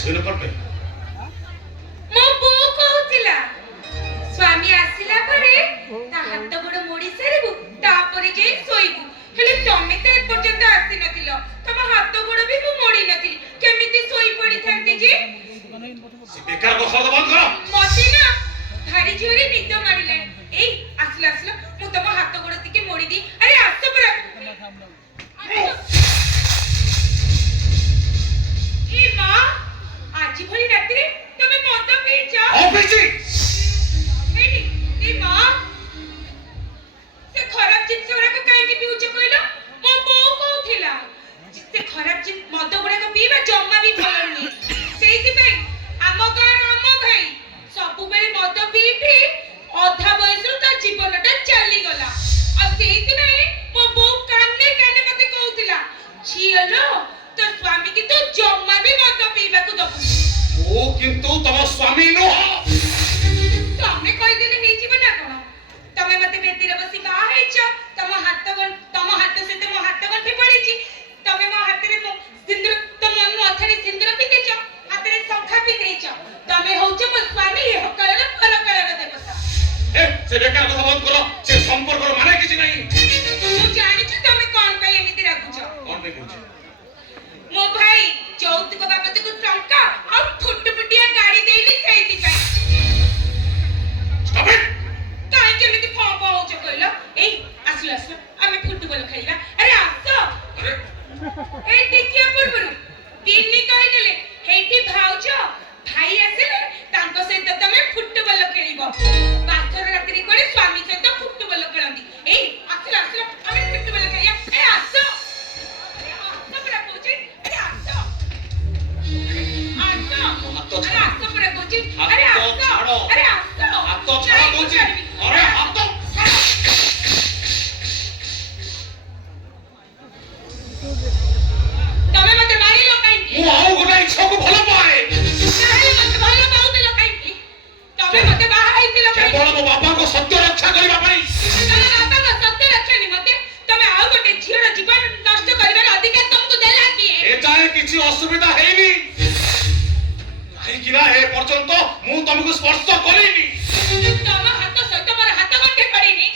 ଶୋଇନ କଣ ପାଇଁ? ମୋ ବୋଉ କହୁଥିଲା ସ୍ୱାମୀ ଆସିଲା ପରେ ତା ହାତ ଗୋଡ଼ ମୋଡ଼ି ସାରିବୁ ତାପରେ ଯାଇ ଶୋଇବୁ। ହେଲେ ତମେ ତ ଏପର୍ଯ୍ୟନ୍ତ ଆସିନଥିଲ, ତମ ହାତ ଗୋଡ଼ ବି ମୁଁ ମୋଡ଼ି ନଥିଲି, କେମିତି ଶୋଇ ପଡ଼ିଥାନ୍ତି ଯେ? ସେ ବେକାର କଥା ବନ୍ଦ କର। ମତେ ନା ଭାରି ଜୋରେ ନିଦ ମାଡ଼ିଲାଣି। ଏଇ ଆସିଲ ଆସିଲ, ମୁଁ ତମ ହାତ ଗୋଡ଼ ଟିକେ ମୋଡ଼ି ଦିଏ। ଆରେ ଆସ ପରା। ଏ ମା, ଆଜି ଭଳି ରାତିରେ ତମେ ମଦ ପିଇଛ? ପିଇଛି। ଏ ମା, ସେ ଖରାପ ଜିନିଷ ଗୁଡ଼ାକ କାହିଁକି ପିଉଛ କହିଲ? ମୋ ବୋଉ କହୁଥିଲା ସେ ଖରାପ ମଦ ଗୁଡ଼ାକ ପିଇବା ଜମା ବି ଭଲ ନୁହେଁ। ସେଇଥିପାଇଁ ଆମ ଗାଁର ଆମ ଭାଇ ସବୁବେଳେ ମଦ ପିଇ ପିଇ ଅଧା ବୟସରୁ ତା ଜୀବନଟା ଚାଲିଗଲା। ଆଉ ସେଇଥିପାଇଁ ମୋ ବୋଉ କାନେ କାନେ ମତେ କହୁଥିଲା, ଝିଅଲୋ ତୋ ସ୍ୱାମୀ କି ତୁ ଜମା ବି ମଦ ପିଇବାକୁ ଦବୁନି। ମୁଁ କିନ୍ତୁ ତମ ସ୍ୱାମୀ ନୁହଁ। ତମେ କହିଦେଲେ ହେଇଯିବ ନା କଣ? ତମେ ମତେ ବେଦିରେ ବସି ବାହା ହେଇଛ, ତମ ହାତ ସହିତ ମୋ ହାତ ଗଣ୍ଠି ପଡ଼ିଛି, ତମେ ମୋ ହାତରେ ସିନ୍ଦୁର, ତମ ମଥାରେ ସିନ୍ଦୁର ପିନ୍ଧେଇଛ, ହାତରେ ଶଙ୍ଖା ପିନ୍ଧେଇଛ। ତମେ ହଉଛ ମୋ ସ୍ୱାମୀ, ଏ କାଳର ପରକାଳର ଦେବତା। ସେ ବେକାର କଥା ବନ୍ଦ କର। ସେ ସମ୍ପର୍କର ମାନେ କିଛି ନାହିଁ। ମୁଁ ଜାଣିଛି ତମେ କଣ ପାଇଁ ଏମିତି ରାଗୁଛ। କଣ ପାଇଁ କହୁଛ? ମୋ ଭାଇ ଯୌତୁକ ବାବଦକୁ ଟଙ୍କା ଆଉ ଫୁଟୁଫୁଟିଆ ଗାଡ଼ି ଦେଇନି ସେଇଥିପାଇଁ। Stop it! କାହିଁକି ଏମିତି ଫଁ ଫଁ ହଉଛ କହିଲ? ଏଇ ଆସିଲ ଆସିଲ, ଆମେ ଫୁଟବଲ ଖେଳିବା। ଆରେ ଆସ। ଏଇ ଟିକିଆ ପୂର୍ବରୁ ଦିଲ୍ଲୀ କହିଦେଲେ ହେଇଠି ଭାଉଜ ଭାଇ ଆସିଲେ ତାଙ୍କ ସହିତ ତମେ ଫୁଟବଲ ଖେଳିବ। ବାସର ରାତିରେ କୁଆଡ଼େ ସ୍ୱାମୀ ସହିତ ଫୁଟବଲ ଖେଳନ୍ତି। ଏଇ ଆସିଲ ଆସିଲ, ଆମେ ଫୁଟବଲ ଖେଳିବା। ଏ ଆସ। ଆରେ ଆସ ପରା କହୁଛି। ଆରେ ଆସ। ଆସ। ଆରେ ଆସ ପରା କହୁଛି। ଆରେ ଆସ। ଆରେ ଆସ। ହାତ ଛାଡ଼ କହୁଛି। ଆରେ ହାତ। ତମେ ମତେ ମାରିଲ କାହିଁକି? ମୁଁ ଆଉ ଗୋଟେ ଝିଅକୁ ଭଲ ପାଏ। ତାହେଲେ ମତେ ଭଲ ପାଉଥିଲ କାହିଁକି? ତମେ ମତେ ବାହା ହେଇଥିଲ କାହିଁକି? କେବଳ ମୋ ବାପାଙ୍କ ସତ୍ୟ ରକ୍ଷା କରିବା ପାଇଁ। ତମ ବାପାଙ୍କ ସତ୍ୟ ରକ୍ଷା ନିମନ୍ତେ ତମେ ଆଉ ଗୋଟେ ଝିଅର ଜୀବନ ନଷ୍ଟ କରିବାର ଅଧିକାର ତମକୁ ଦେଲା କିଏ? ଏଯାଏ କିଛି ଅସୁବିଧା ହେଇନି, କାହିଁକି ନା ଏ ପର୍ଯ୍ୟନ୍ତ ମୁଁ ତମକୁ ସ୍ପର୍ଶ କରିନି। ତମ ହାତ ସହିତ ମୋର ହାତ ଗଣ୍ଠି ପଡ଼ିନି,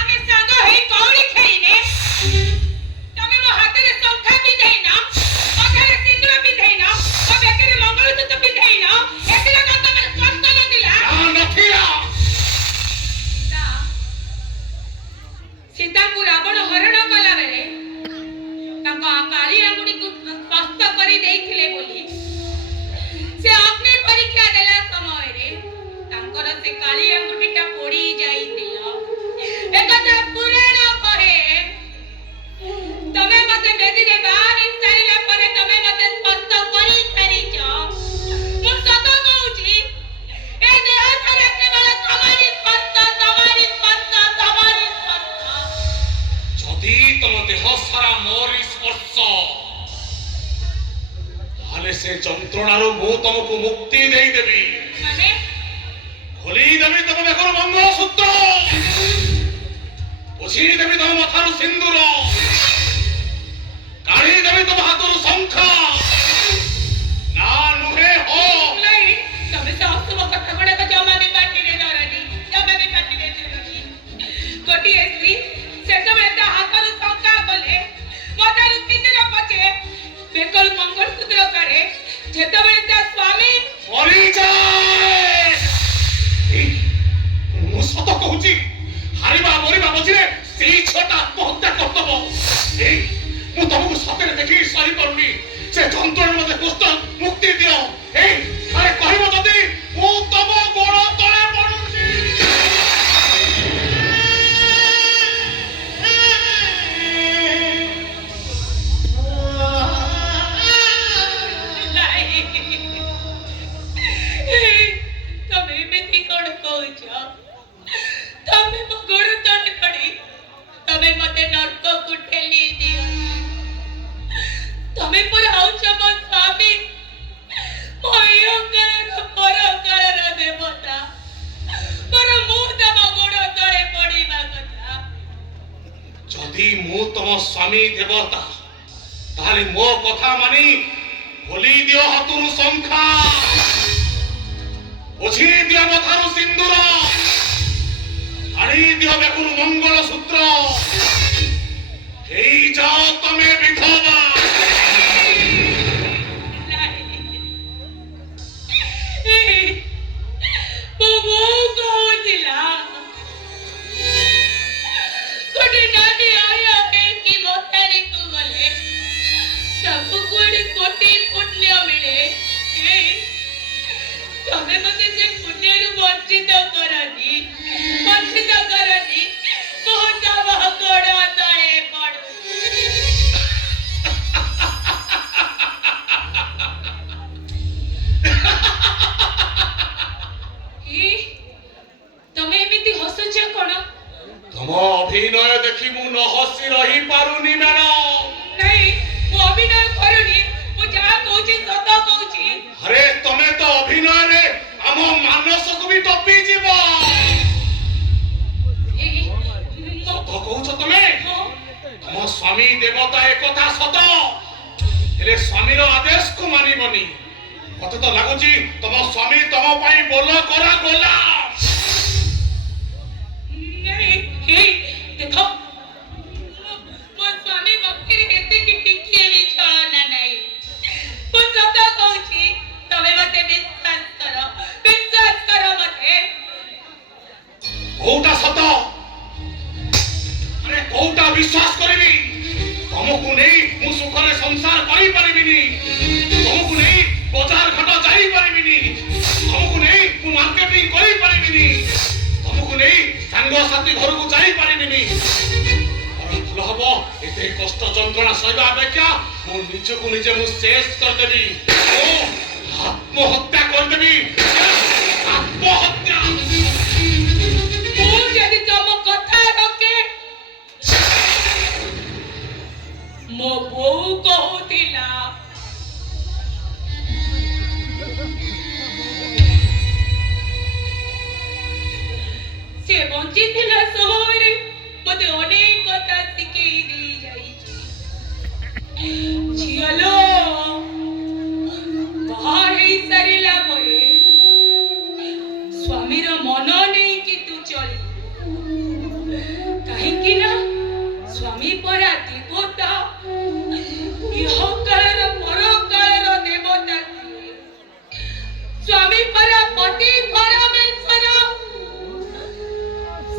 ଆମେ ସାଙ୍ଗ ହେଇ କଉଡ଼ି ଖେଳିନେ, ତମେ ମୋ ହାତରେ ଶଙ୍ଖା ପିନ୍ଧେଇନ, ମଥାରେ ସିନ୍ଦୁର ପିନ୍ଧେଇନ, ମୋ ବେକରେ ମଙ୍ଗଳସୂତ୍ର ପିନ୍ଧେଇନ, ଏଥିରେ କଣ ତମର ସ୍ପର୍ଶ ନଥିଲା? ନଥିଲା। ସୀତାଙ୍କୁ ରାବଣ ହରଣ କଲା ବେଳେ ତାଙ୍କ କାଳି ଆଙ୍ଗୁଠିକୁ ସ୍ପର୍ଶ କରି ଦେଇଥିଲେ ବୋଲି ସେ ଅଗ୍ନି ପରୀକ୍ଷା ଦେଲା ସମୟରେ ତାଙ୍କର ସେ କାଳି ଆଙ୍ଗୁଠିଟା ପୋଡ଼ି ଯାଇଥିଲା। ଏକଥା ପୁରାଣ କହେ। ତମେ ମତେ ବେଦିରେ ବାହା ହେଇ ସାରିଲା ପରେ ତମେ ମତେ ସ୍ପର୍ଶ କରି ସାରିଛ। ମୁଁ ସତ କହୁଛି, ଏ ଦେହ ସାରା କେବଳ ତମରି ସ୍ପର୍ଶ, ତମରି ସ୍ପର୍ଶ, ତମରି ସ୍ପର୍ଶ। ଯଦି ତମ ଦେହ ସାରା ମୋରି ସ୍ପର୍ଶ, ତାହେଲେ ସେ ଯନ୍ତ୍ରଣାରୁ ମୁଁ ତମକୁ ମୁକ୍ତି ଦେଇଦେବି। ମାନେ ଖୋଲିଦେବି ତମ ବେକରୁ ମଙ୍ଗଳସୂତ୍ର, ପୋଛିଦେବି ତମ ମଥାରୁ ସିନ୍ଦୁର, କାଢ଼ିଦେବି ତମ ହାତରୁ ଶଙ୍ଖ। ନା ନୁହେଁ ହୋ। ନାଇଁ, ତମେ ସେ ଅଶୁଭ କଥା ଗୁଡ଼ାକ ଜମା ବି ପାଟିରେ ଧରନି, ଜମା ବି ପାଟିରେ ଧରନି। ଗୋଟିଏ ସ୍ତ୍ରୀ ସେତେବେଳେ ତା ହାତରୁ ଶଙ୍ଖା କଲେ, ମଥାରୁ ସିନ୍ଦୁର ପଛେ, ବେକରୁ ମଙ୍ଗଳସୂତ୍ର କାଢ଼େ, ଯେତେବେଳେ ତା ସ୍ୱାମୀ ମରିଯାଏ। ମୁଁ ସତ କହୁଛି, ହାରିବା ମରିବା ମଝିରେ ସେଇ ଝିଅଟା ଆତ୍ମହତ୍ୟା କରିଦବ। ମୁଁ ତମକୁ ସତରେ ଦେଖିକି ସହିପାରୁନି। ସେ ଯନ୍ତ୍ରଣା ମତେ କଷ୍ଟ ମୁକ୍ତି ଦିଅ। ଆରେ କହିବ ଯଦି ମୁଁ ତମ ଗୋଡ଼ ତଳେ ପଡୁଛି। ତମେ ଏମିତି କଣ କହୁଛ? ତମେ ମୋ ଗୋଡ଼ ତଳେ ପଡ଼ି ତମେ ମତେ ନର୍କକୁ ଠେଲି ଦିଅ। ତମେ ପୁରା ହଉଛ ମୋ ସ୍ୱାମୀ, ମୋ ଇହକାଳର ପରକାଳର ଦେବତା। ପର ମୁଁ ତମ ଗୋଡ଼ ତଳେ ପଡ଼ିବା କଥା। ଯଦି ମୁଁ ତମ ସ୍ୱାମୀ ଦେବତା, ତାହେଲେ ମୋ କଥା ମାନି ଖୋଲି ଦିଅ ହାତରୁ ଶଙ୍ଖା, ପୋଛି ଦିଅ ମଥାରୁ ସିନ୍ଦୁର, ଆଣି ଦିଅ ବେକରୁ ମଙ୍ଗଳସୂତ୍ର, ହେଇଯାଅ ତମେ ବିଧବା। ମୋ ବୋଉ କହୁଥିଲା ଗୋଟେ ନାନୀ ଆଳିଆ ହେଇକି ମଥାରୀକୁ ଗଲେ ତାକୁ କୁଆଡେ କୋଟି ପୁଣ୍ୟ ମିଳେ। ତମେ ମତେ ସେ ପୁଣ୍ୟରୁ ବଞ୍ଚିତ କରନି, ବଞ୍ଚିତ କରନି। ମୁଁ ତମ ଗୋଡ଼ ତଳେ ପଡୁଛି। ତମେ ଏମିତି ହସୁଛ କଣ? ତମ ଅଭିନୟ ଦେଖି ମୁଁ ନ ହସି ରହିପାରୁନି ମ୍ୟାଡମ। ନାଇଁ, ମୁଁ ଅଭିନୟ କରୁନି, ମୁଁ ଯାହା କହୁଛି ସତ କହୁଛି। ଆରେ ତମେ ତ ଅଭିନୟରେ ଆମ ମାନସକୁ ବି ଟପି ଯିବ। ସତ କହୁଛ ତମେ? ତମ ସ୍ୱାମୀ ଦେବତା ଏକଥା ସତ, ହେଲେ ସ୍ୱାମୀର ଆଦେଶକୁ ମାନିବନି। ମତେ ତ ଲାଗୁଛି ତମ ସ୍ୱାମୀ ତମ ପାଇଁ ବୋଲ କରା ଗୋଲା। ଦେଖ, ମୋ ସ୍ୱାମୀ ଭକ୍ତିରେ ଏତିକି ଟିକିଏ ବି ଛଳନା ନାହିଁ। ମୁଁ ସତ କହୁଛି, ତମେ ମତେ ବିଶ୍ୱାସ କର, ବିଶ୍ୱାସ କର ମତେ। କୋଉଟା ସତ? ଆରେ କୋଉଟା ବିଶ୍ୱାସ କରିବି? ତମକୁ ନେଇ ମୁଁ ସୁଖରେ ସଂସାର କରିପାରିବିନି, ତମକୁ ନେଇ ବଜାର ଘାଟ ଯାଇପାରିବିନି, ତମକୁ ନେଇ ମୁଁ ମାର୍କେଟିଂ କରିପାରିବିନି, ତମକୁ ନେଇ ସାଙ୍ଗସାଥି ଘରକୁ ଯାଇପାରିବିନି। ଭଲ ହବ ଏତେ କଷ୍ଟ ଯନ୍ତ୍ରଣା ସହିବା ଅପେକ୍ଷା ମୁଁ ନିଜକୁ ନିଜେ ମୁଁ ଶେଷ କରିଦେବି, ଆତ୍ମହତ୍ୟା କରିଦେବି। ଆତ୍ମହତ୍ୟା। ମୁଁ ଯଦି ତମ କଥା ରଖେ, ମୋ ବୋଉ କହୁଥିଲା ସେ ବଞ୍ଚିଥିଲା ସମୟରେ ମତେ ଅନେକ କଥା ଶିଖେଇ ଦେଇ ଯାଇଛି। ଝିଅଲୋ, ବାହା ହେଇ ସାରିଲା ପରେ ସ୍ୱାମୀର ମନ ନେଇକି ତୁ ଚଳିବୁ। କାହିଁକି ନା ସ୍ୱାମୀ ପରା ଦେବତା, ଇହକାଳର ପରକାଳର ଦେବତା ସିଏ। ସ୍ୱାମୀ ପରା ପତି ପରମେଶ୍ୱର।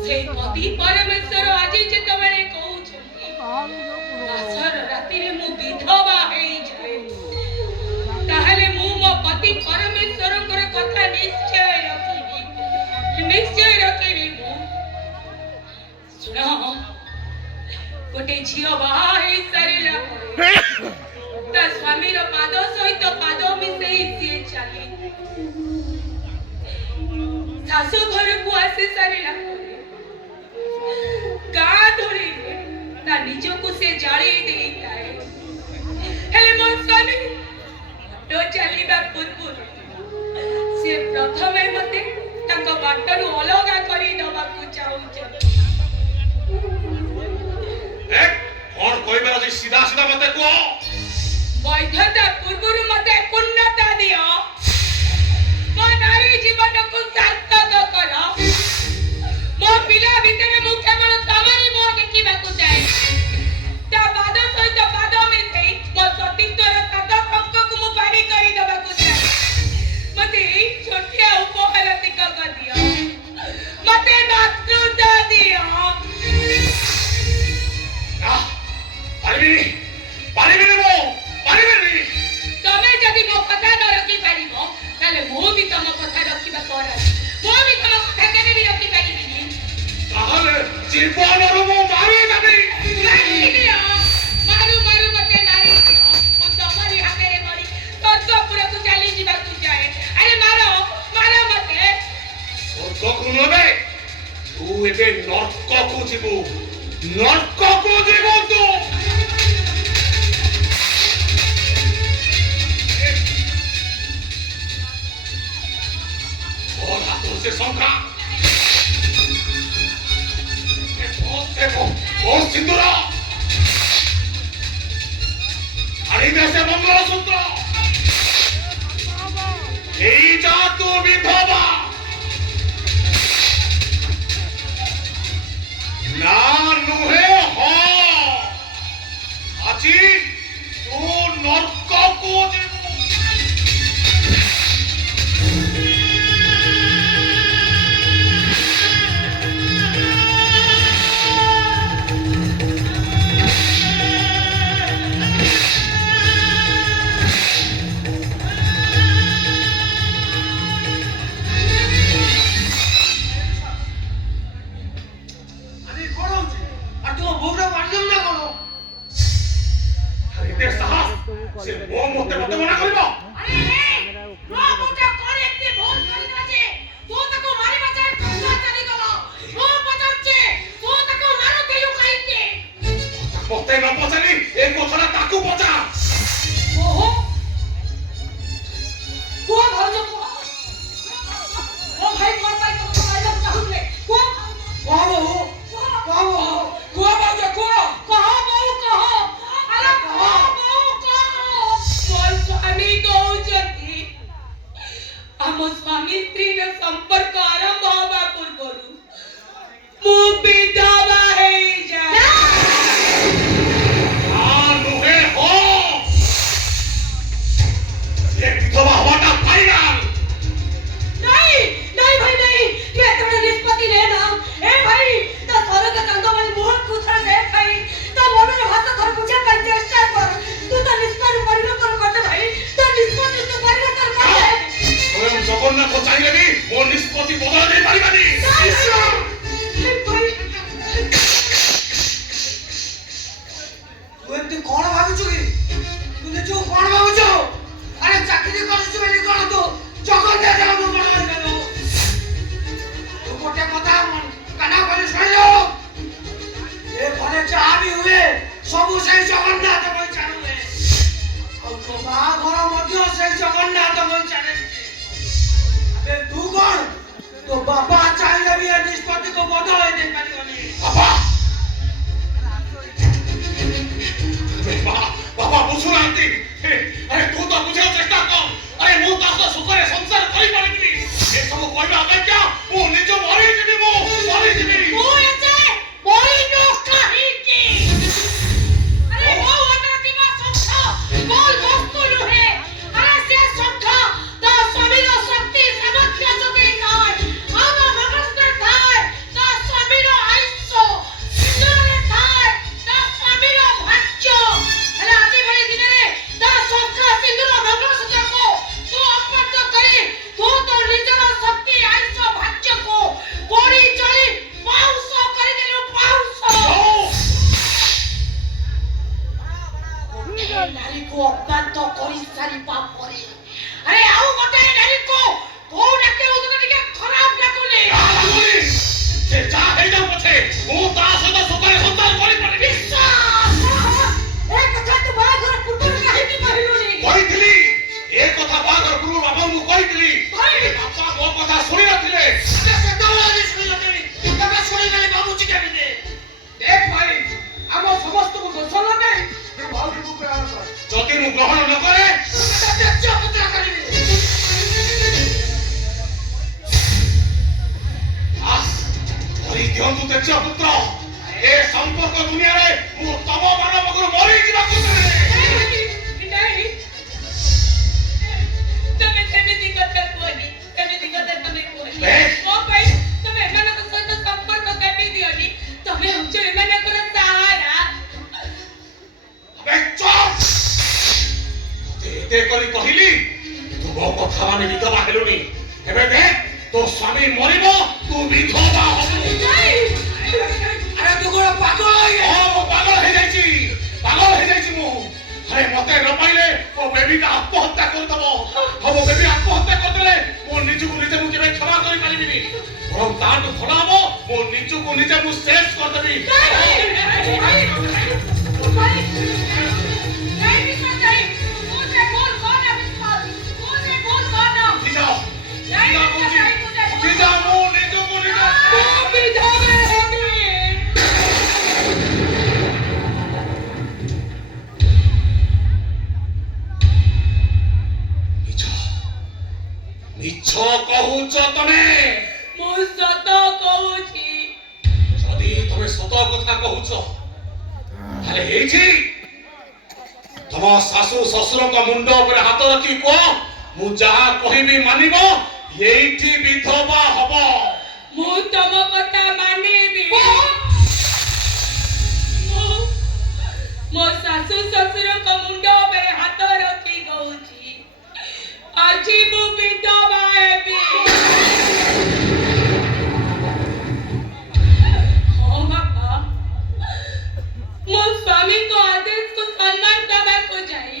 ସେଇ ପତି ପରମେଶ୍ୱର ଆଜି ଯେତେବେଳେ କହୁଛନ୍ତି ମାସର ରାତିରେ ମୁଁ ବିଧବା ହେଇଯାଏ, ତାହେଲେ ମୁଁ ମୋ ପତି ପରମେଶ୍ୱରଙ୍କର କଥା ନିଶ୍ଚୟ ରଖିବି, ନିଶ୍ଚୟ ରଖିବି। ମୁଁ ଶୁଣ, ଗୋଟେ ଝିଅ ବାହା ହେଇ ସାରିଲା ପରେ ତା ସ୍ୱାମୀର ପାଦ ସହିତ ପାଦ ମିଶେଇ ସିଏ ଚାଲେ। ଶାଶୁ ଘରକୁ ଆସି ସାରିଲା ପରେ ଗାଁ ଧୂଳିରେ ତା ନିଜକୁ ସେ ଜାଳି ଦେଇଥାଏ। ହେଲେ ମୋ ସ୍ୱାମୀ ଅଟୋ ଚାଲିବା ପୂର୍ବରୁ ସେ ପ୍ରଥମେ ମତେ ତାଙ୍କ ବାଟରୁ ଅଲଗା କରି ଦେବାକୁ ଚାହୁଁଛନ୍ତି। କଣ କହିବାର ଅଛି ସିଧା ସିଧା ମତେ କୁହ। ବୈଧତା ପୂର୍ବରୁ ମତେ ପୂର୍ଣ୍ଣତା ଦିଅ, ମୋ ନାରୀ ଜୀବନକୁ ସାର୍ଥକ କର। ମୋ ପିଲା ଭିତରେ ମୁଁ କେବଳ ତମରି ମୁହଁ ଦେଖିବାକୁ ଚାହେଁ। ତା ପାଦ ସହିତ ପାଦ ମିଶେଇ ମୋ ସତୀତ୍ୱର ସାତ ପଙ୍କକୁ ମୁଁ ପାରି କରିଦେବାକୁ ଚାହେଁ। ମତେ ଏଇ ଛୋଟିଆ ଉପହାର ଟିକକ ଦିଅ, ମତେ ମାତୃତ୍ୱ ଦିଅ। ପାରିବିନି ମୁଁ, ପାରିବିନି। ତମେ ଯଦି ମୋ କଥା ନ ରଖିପାରିବ, ତାହେଲେ ମୁଁ ବି ତମ କଥା ରଖିବାକୁ ଅରାଜି। ମୁଁ ବି ତମ କଥା କେବେ ବି ରଖିପାରିବିନି। ତାହେଲେ ଜୀବନରୁ ମୁଁ ମାରିଦେବି। ମାରୁ ମାରୁ ମତେ ମାରିଦିଅ, ମୁଁ ତମରି ହାତରେ ମରି ସ୍ୱର୍ଗପୁରକୁ ଚାଲି ଯିବାକୁ ଚାହେଁ। ଆରେ ମାର, ମାର ମତେ। ସ୍ୱର୍ଗକୁ ନେବେ? ତୁ ଏବେ ନର୍କକୁ ଯିବୁ, ନର୍କକୁ ଯିବୁ ତୁ। ସେ ଶଙ୍ଖା, ସିନ୍ଦୁର, ଆଣିଦେ ସେ ମଙ୍ଗଳସୂତ୍ର। ସେ ମୋ ମତେ ମନା କରିବ। আরে রে ও মোটা করে একটি ভুল করে আছে তো তাকে মারিবা চাই কথা চালি গলো ও পচাচ্ছে তো তাকে মারতে লুকাইতে মতে ন পচানি এই কথাটা তাকু পচা। ওহো কোন ভাউজ ও ভাই কোন ভাই তো মারিবা চাহুলে কোন বাবু বাবু কুয়া বাজে কুয়া কহ বউ কহ আরে কহ বউ কহ মোর স্বামী কହୁଛନ୍ତି ଆମ ସ୍ୱାମୀ ସ୍ତ୍ରୀର ସମ୍ପର୍କ ଆରମ୍ଭ ହେବା ପୂର୍ବରୁ ମୁଁ ବିଧବା ହେଇଯାଏ। নুহে হো এ বিধবা হওয়াটা ফাইনাল। नहीं नहीं भाई नहीं ये थोड़ा निष्पत्ति लेना ए भाई तो सारे का तंग में मुंह कुथर दे भाई तो मोनो ने हाथ धर पूछा कर चेष्टा कर तू तो निष्पत्ति परिवर्तन कर दे भाई तो निष्पत्ति तो परिवर्तन कर दे স্বয়ং জগন্নাথ চাইলে বি ও নিষ্পত্তি বদলাই দেই পারিবানি। भाई তুই এমনি কোন ভাবুଛୁ কি তুই নিজে কোন ভাবুଛୁ আরে চাকরি করছু বলি কোন তো জগন্নাথ বাবু কোন হইলো তো গোটে কথা মন কানা করে শুনিলো এ ঘরে যাহা বি হুয়ে সবু সেই জগন্নাথ বই চালুয়ে আর তো বাহাঘর মধ্য সেই জগন্নাথ বই চালে আবে তু কোন তো বাবা চাইলে বি এ নিষ্পত্তি কো বদলাই দেই পারিবনি। বাবা বাবা বুঝু নাহাନ୍ତି। আরে তু তো বুঝার চেষ্টা কর। আরে মু তা সহ সুখরে সংসার করি পারিবিনি। এসবু কইবা অপেକ୍ଷା মু নিজ মরি ଯିବି ମୁଁ মরি ଯିବି। तू ऐसे बोली नो कहीं की अरे वो अंदर दिवा संखा बोल वस्तु नुहे अरे से संखा तो स्वामीर शक्ति सामर्थ्य जोगे थाय आम नमस्ते थाय तो स्वामीर आयुष्य सुंदर थाय तो स्वामीर भाग्य अरे आदि भली दिन रे तो संखा सिंदूर नमस्ते को तो अपमान करी तो निजर शक्ति आयुष्य भाग्य को बड़ी चली पाउस କରି ଦେଲୁ ପାଉସ ନାରୀକୁ ଅଜ୍ଞାତ କରି ସାରିବା ପରେ ଆରେ ଆଉ ଗୋଟେ ନାରୀକୁ କୋଉ ଡାକେ ଉଦନ ଟିକେ ଖରାପ ଲାଗୁନି ସେ ଯା ହେଇଯାଉ ପଛେ ମୁଁ ତା ସହିତ ସୁଖରେ ସଂସାର କରି ପାରିବି। ଏ କଥା ତୁ ବାହାଘର ପୂର୍ବରୁ କାହିଁକି କହିଲୁନି କହିଥିଲି ଏ କଥା ବାହାଘର ପୂର୍ବରୁ ବାପାଙ୍କୁ କହିଥିଲି। ଭାଇ! ବାପା ମୋ କଥା ଶୁଣି ନଥିଲେ। আরে সেটাও আমি শুনি নতেবি তবে শুনি গেলে ভাবুছি কেমনে দেখ ভাই ଆମ ସମସ୍ତଙ୍କୁ ଦୋଷ ଲଗାଇ ତୁ ଭାଉଜକୁ ଗ୍ରହଣ କର ଯଦି ମୁଁ ଗ୍ରହଣ ନ କରେ ତେଜ ପୁତ୍ର କରିବି କରି ଦିଅନ୍ତୁ ତେଜ ପୁତ୍ର। ଏ ସମ୍ପର୍କ ଦୁନିଆରେ ମୁଁ ତମ ମାନଙ୍କ ପାଖରୁ ମରିଯିବାକୁ ଚାହେଁ। नहीं ତମେ ସେମିତି କଥା କୁହନି ସେମିତି କଥା ତମେ କୁହନି ମୋ ପାଇଁ ତମେ ଏମାନଙ୍କ ସହିତ ସମ୍ପର୍କ କାଟି ଦିଅନି ତମେ ହଉଛ ଏମାନଙ୍କର ସାହାରା ଆବେ ଚୁପ୍! ତତେ ଏତେ କରି କହିଲି ତୁ ମୋ କଥା ମାନେ ବିଧବା ହେଲୁଣି। ଏବେ ଦେଖ ତୋ ସ୍ୱାମୀ ମରିବ ତୁ ବିଧବା ହବୁ। আরে তু কোন পাগল হয়ে ହଁ ମୁଁ ପାଗଳ ହେଇଯାଇଛି ମୁଁ। ଆରେ ମତେ ନ ପାଇଲେ ମୋ ବେବିଟା ଆତ୍ମହତ୍ୟା କରିଦବ। ମୋ ବେବି ଆତ୍ମହତ୍ୟା କରିଦେଲେ ମୋ ନିଜକୁ ନିଜେ ମୁଁ କେବେ କ୍ଷମା କରିପାରିବିନି। ବରଂ ତାଠୁ ଭଲ ହବ ମୋ ନିଜକୁ ନିଜେ ମୁଁ ଶେଷ କରିଦେବି। ଉଠିଯାଅ, ଉଠିଯାଅ, ମୁଁ ନିଜକୁ ନିଜେ ମିଛ ମିଛ କହୁଛ ତମେ। ମୁଁ ସତ କହୁଛି ଯଦି ତମେ ସତ କଥା କହୁଛ ତାହେଲେ ଏଇଠି ତମ ଶାଶୁ ଶ୍ୱଶୁରଙ୍କ ମୁଣ୍ଡ ଉପରେ ହାତ ରଖି କୁହ ମୁଁ ଯାହା କହିବି ମାନିବ ଏଇଠି ବିଧବା ହବ। ମୁଁ ତମ କଥା ମାନିବି ମୋ ଶାଶୁ ଶ୍ୱଶୁରଙ୍କ ମୁଣ୍ଡ ଉପରେ ହାତ ରଖି କହୁଛି ଆଜି ମୁଁ ବିଧବା ହେବି। ହଁ ବାପା ମୋ ସ୍ୱାମୀଙ୍କ ଆଦେଶକୁ ସମ୍ମାନ ଦେବାକୁ ଯାଇ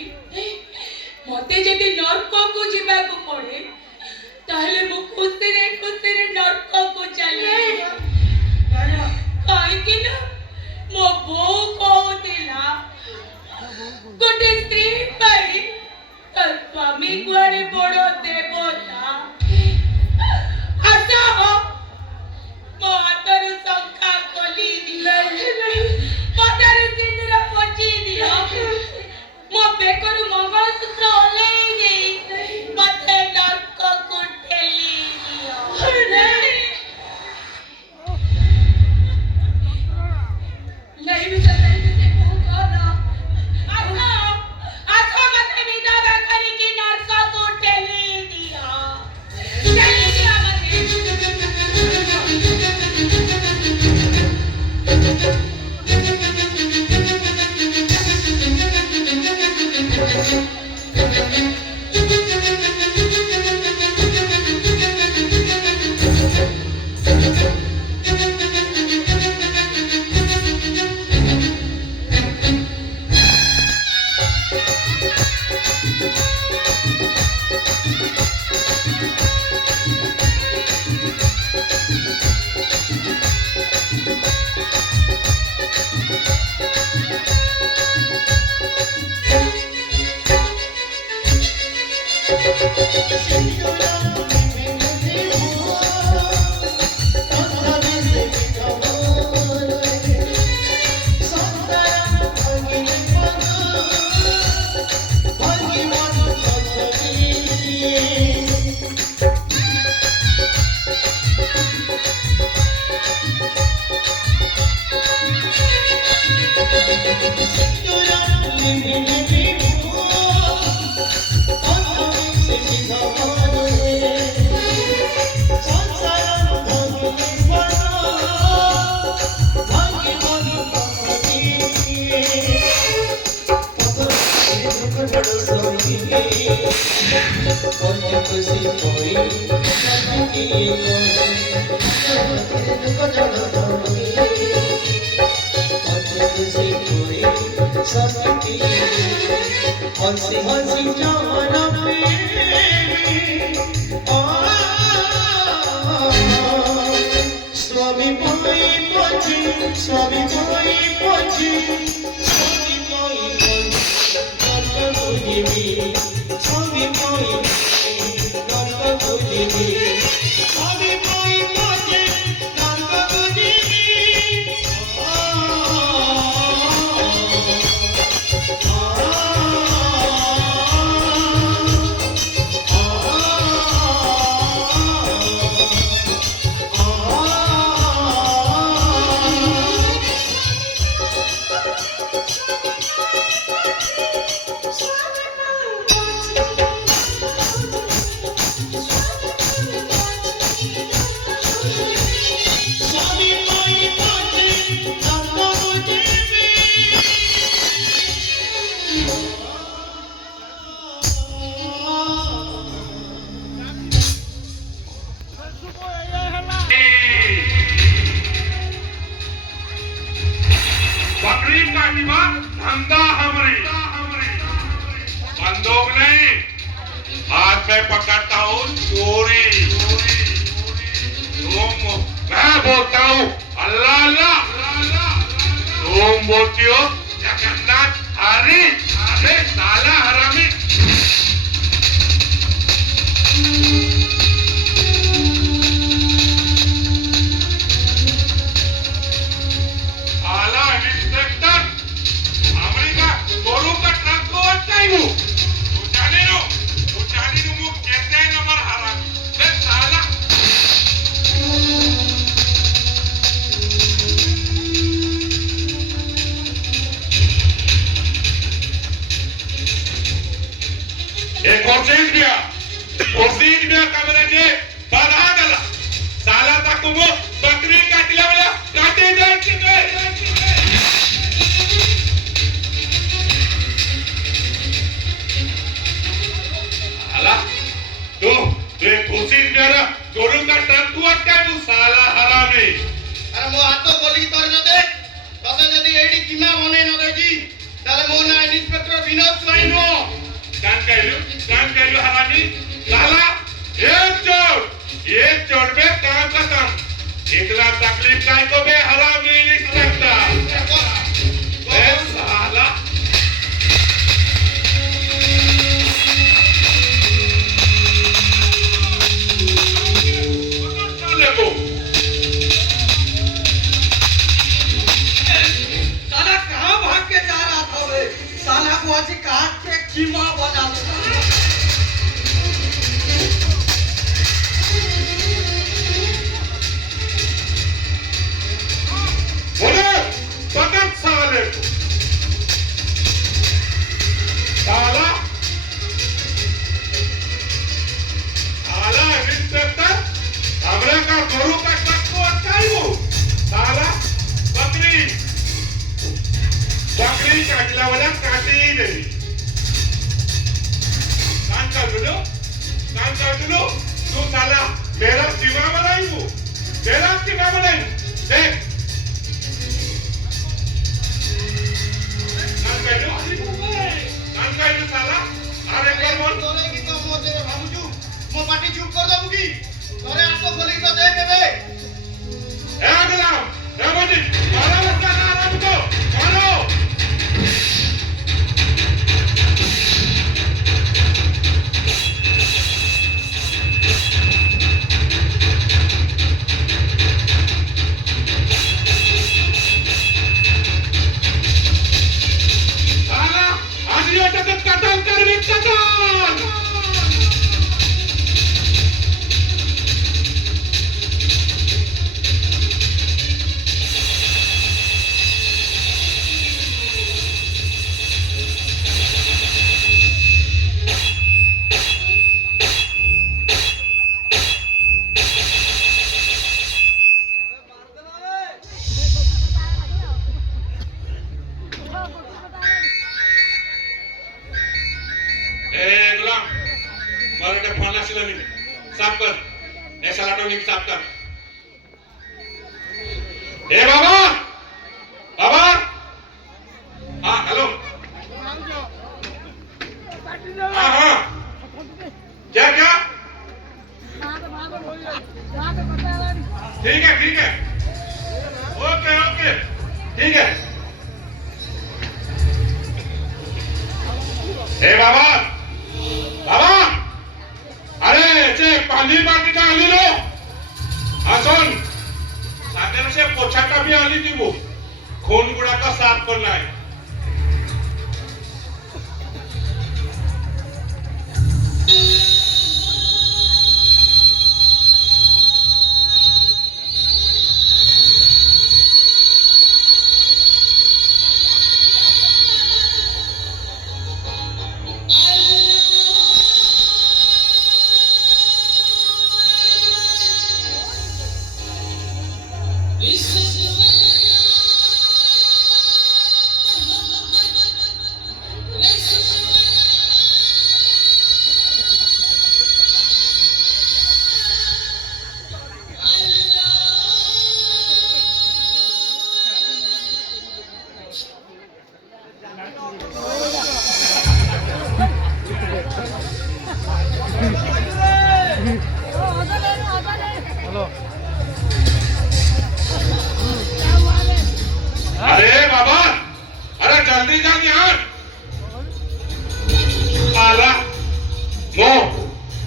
हंसी हंसी जाना स्वामी बोई पची स्वामी बोई पची स्वामी बोई स्वामी बोई स्वामी बोई पची बकरी काटवा धंधा हमारी बंदूक नहीं हाथ में पकड़ता हूँ चोरी मैं बोलता हूँ अल्लाह अल्लाह तुम बोलती हो जगन्नाथ हरी अरे साला हरामी आला इंस्पेक्टर अमेरिका गोरू का ट्रक को अटकाई तू जाने नो मुझ कहते हैं नंबर हरामी बे साला एक कोर्सीज कमरे जे बना गला साला तक वो बकरी काटला वाला काटे जाए कि साला तू ये कोर्सीज मेरा गोरू का ट्रक तू अटका तू साला हरामी अरे मो हाथ बोली कर न दे तते जदी एडी किमा बने न देजी ताले मो ना इंस्पेक्टर विनोद स्वाइन नो कान कहलू हरामी साला ये चोर बे काम खत्म इतना तकलीफ काय को बे हरामी इंस्पेक्टर ए साला साले को साला कहाँ भाग के जा रहा था बे? साला को आज काट के कीमा बना दूंगा। बोले पकड़ साले को साला साला इंस्पेक्टर हमरे का गोरू का ट्रक को अटकाई वो साला बकरी काटला वाला काटे ही नहीं कान कर दो तू साला मेरा सीमा बनाई वो मेरा सीमा बनाई देख कान कर दो साला अरे कर बोल तोरे की तो मो तेरे भाबुजू मो पाटी चुप कर दबु की तोरे आंखों खोली तो देख बे ए गुलाम ए मोजी मारो बच्चा का आराम को मारो অত্যাচার। ए गुलाम, मराठे फोन असला नहीं, साफ कर, ऐसा लाटो नहीं साफ कर। ए बाबा, बाबा, हाँ हेलो, हाँ हाँ, क्या क्या? ठीक है, ओके ओके, ठीक है। ए बाबा, बाबा, अरे चे पानी बाटी का आली लो, आसन, सागर से पोछाटा भी आली थी वो, खून गुड़ा का साफ करना है। अरे बाबा, अरे जल्दी जान यार। आला, मो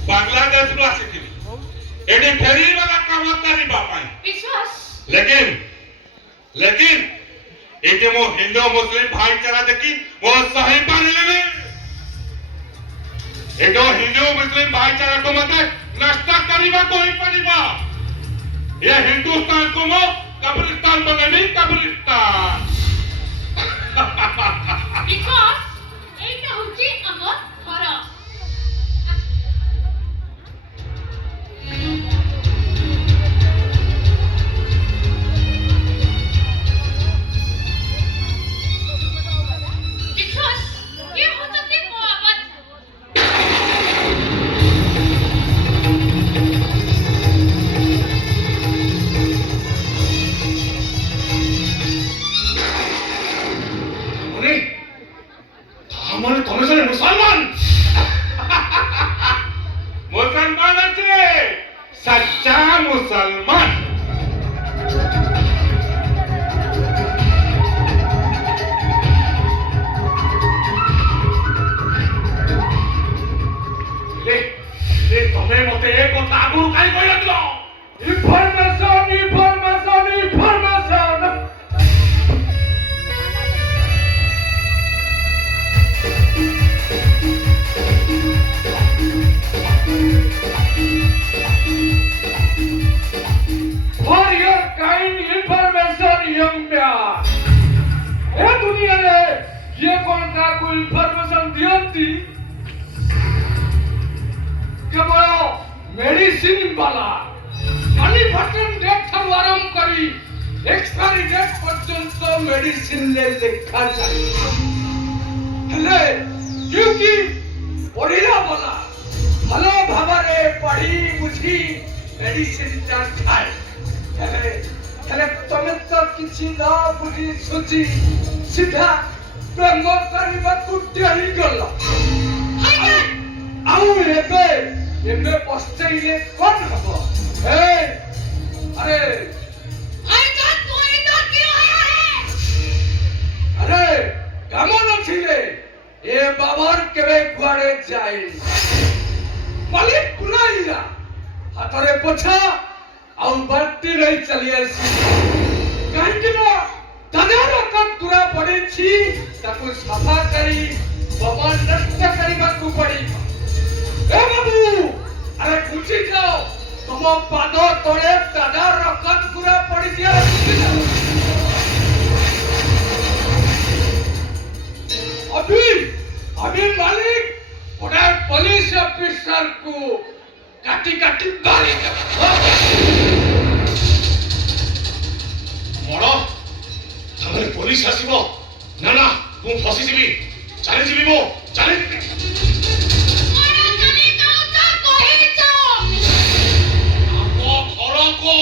बांग्लादेश रू आसी थी। एडी फेरी वाला काम करी बापा। विश्वास लेकिन एटे मो हिंदू मुस्लिम भाईचारा देखी वो सही पानी लगे। एटो हिंदू मुस्लिम भाईचारा को मत नष्ट करीबा कोई पड़ीबा। ये हिंदुस्तान को मो कब्रिस्तान बनेनी कब्रिस्तान। विश्वास এইটা হচ্ছে আমার ঘর विश्वास ये হচ্ছে কো আবাদ अरे हमारे तुम्हें से मुसलमान मुसलमान अच्छे सच्चा मुसलमान ले तुम्हें मते एक तागु काई कोई रखलो information For your kind information, young man. ए दुनिया रे ये कौन का कोई इन्फॉर्मेशन दियंती केवल मेडिसिन वाला मैन्युफैक्चरिंग डेट ठाରୁ आरंभ करी एक्सपायरी डेट पर्यंत मेडिसिन ले लिखा जाए हेले क्योंकि पढ़िला वाला भलो भाବରେ पढ़ी बुझी मेडिसिन टा खाए हेले तमे तो किछि न बुझी सुझी सीधा प्रेम କରିବାକୁ ଡେରି ଗଲ ଆଉ ଏବେ ପସ୍ତେଇଲେ କଣ ହବ अरे अरे কামন ছিলে এ বাবার কেবে কুয়াড়ে যাই মালিক পুরাইলা হাতরে পোছা ଆଉ ବାଲ୍ଟି ନେଇ ଚାଲି ଆସି କାହିଁକି ନା ଦାଦାର କତୁରା ପଡ଼ିଛି ତାକୁ ସଫା କରି ନୃତ୍ୟ କରିବାକୁ ପଡ଼ିବ। ଏ ବାବୁ, ଆରେ ବୁଝି ଯାଅ, ତୁମ ପାଦ ତଳେ ଦାଦାର କଟକୁରା ପଡ଼ିଯିବ। अभी मालिक गोटे पुलिस ऑफिसर को काटी काटी बारी मड़ तामने पुलिस आसीबो ना ना मु फसी जीवी चली जीवी मो चली घर को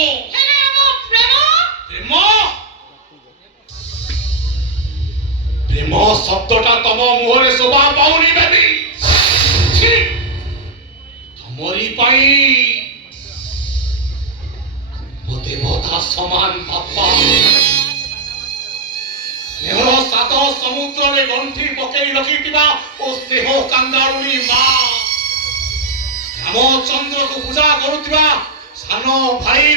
प्रेम शब्दटा तम मुहरे शोभा पाउनी बेबी तमरी पाई मो देवता समान बापा स्नेहर सात समुद्र में गंठी पकई रखिथिबा ओ स्नेह कांगारुणी मां रामचंद्र को पूजा करुथिबा सानो भाई